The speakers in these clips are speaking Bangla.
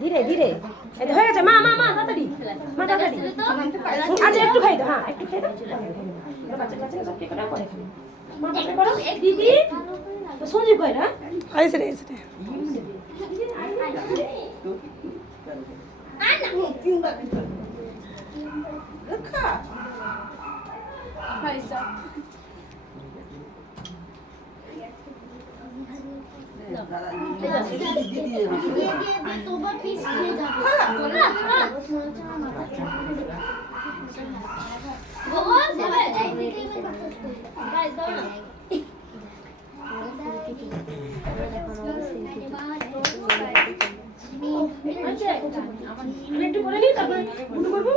ধীরে ধীরে হয়ে গেছে। মা মা মা তাড়াতাড়ি, মা তাড়াতাড়ি। আচ্ছা একটু খাই দাও, হ্যাঁ একটু খাই দাও। বাচ্চা কাচ্চা সব কেক পরে খাবে। মা তাড়াতাড়ি করো দিদি। তো সঞ্জীব কই না? আইছে রে আইছে রে। একটু করে নি তারপর গুলো করব।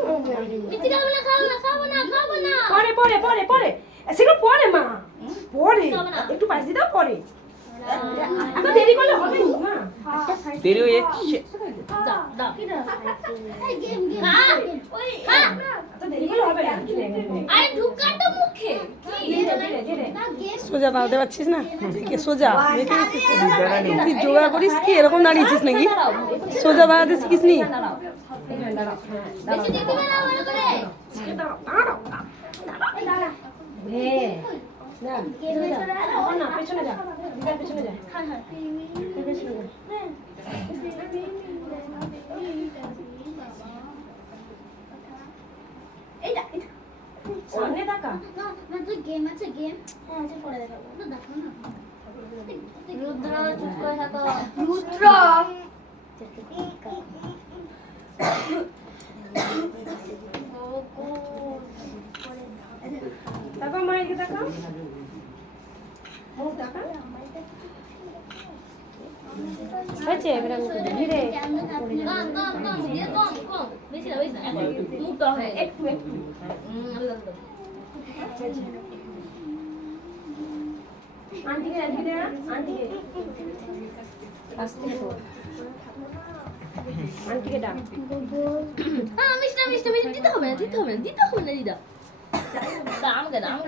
পরে পরে পরে পরে সেগুলো পরে মা, পরে একটু পাশ দিয়ে দাও পরে। এত দেরি করলে হবে না মা, দেরি হয়ে যাচ্ছে। সোজা দাঁড়াতে পারছিস না? সোজা তুই যোগা করিস কি এরকম দাঁড়িয়েছিস নাকি? সোজা দাঁড়াতে শিখিস নি? পেছনে যা, পেছনে যা। সামনে দেখা না তুই গেম আছে গেম হ্যাঁ আছে পরে দেখাবো না দেখো না রুদ্র চুপ করে থাকো রুদ্র দেখো মাইকে দেখা মুখ দেখা হয়েছে এবার ধীরে কম কম কম দিয়ে কম কম বেশি না মুখটা হয় একটু একটু আন্টিকে আন্টিকে আন্টিকে আস্তে আন্টিকে ডাক। হ্যাঁ মিষ্টি মিষ্টি মিষ্টি দিতে হবে না দিতে হবে না দিতে হবে না দিদা আমাকে দাও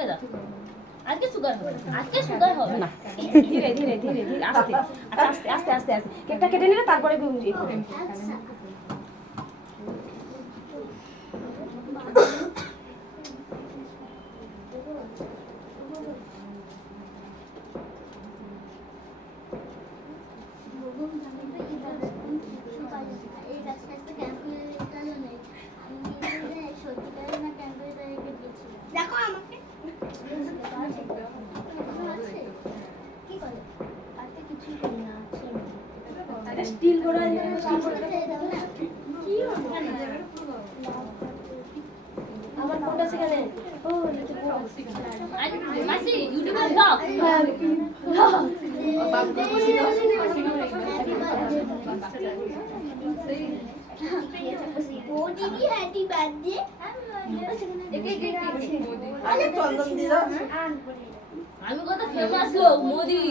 আজকে সুগার হবে আজকে সুগার হবে না ধীরে ধীরে ধীরে ধীরে আস্তে আস্তে আস্তে আস্তে আস্তে কেকটা কেটে নিলে তারপরে দেখো আমাকে কি করে আজকে কিছুই করি না আছে স্টিল করা কি আমার ফোনটা সেখানে ও মাসি ইউটিউবে ব্লগ মোদি হ্যাপি বার্থডে আরে চন্দন দিদা আমি কত ফেমাস লোক মোদি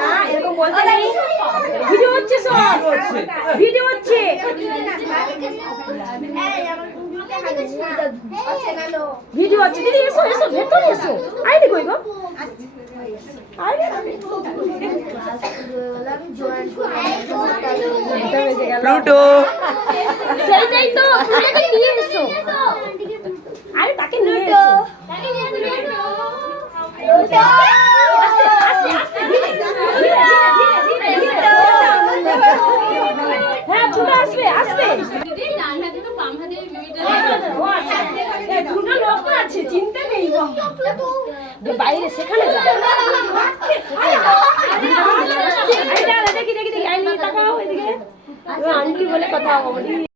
না এরকম বলতে নেই, ভিডিও হচ্ছে সব ভিডিও হচ্ছে। ভিডিও হচ্ছে দিদি এসো এসো ভেতরে এসো। আইডি কই গো প্লুটো সেইটাই তো তাকে নিয়ে এসো। আরে তাকে নিয়ে এসো হ্যাঁ পুরো আসবে আসবে দুটো লোক আছে চিন্তা নেই বাইরে সেখানে দেখি দেখি দেখি আন্টি বলে কথা বলি।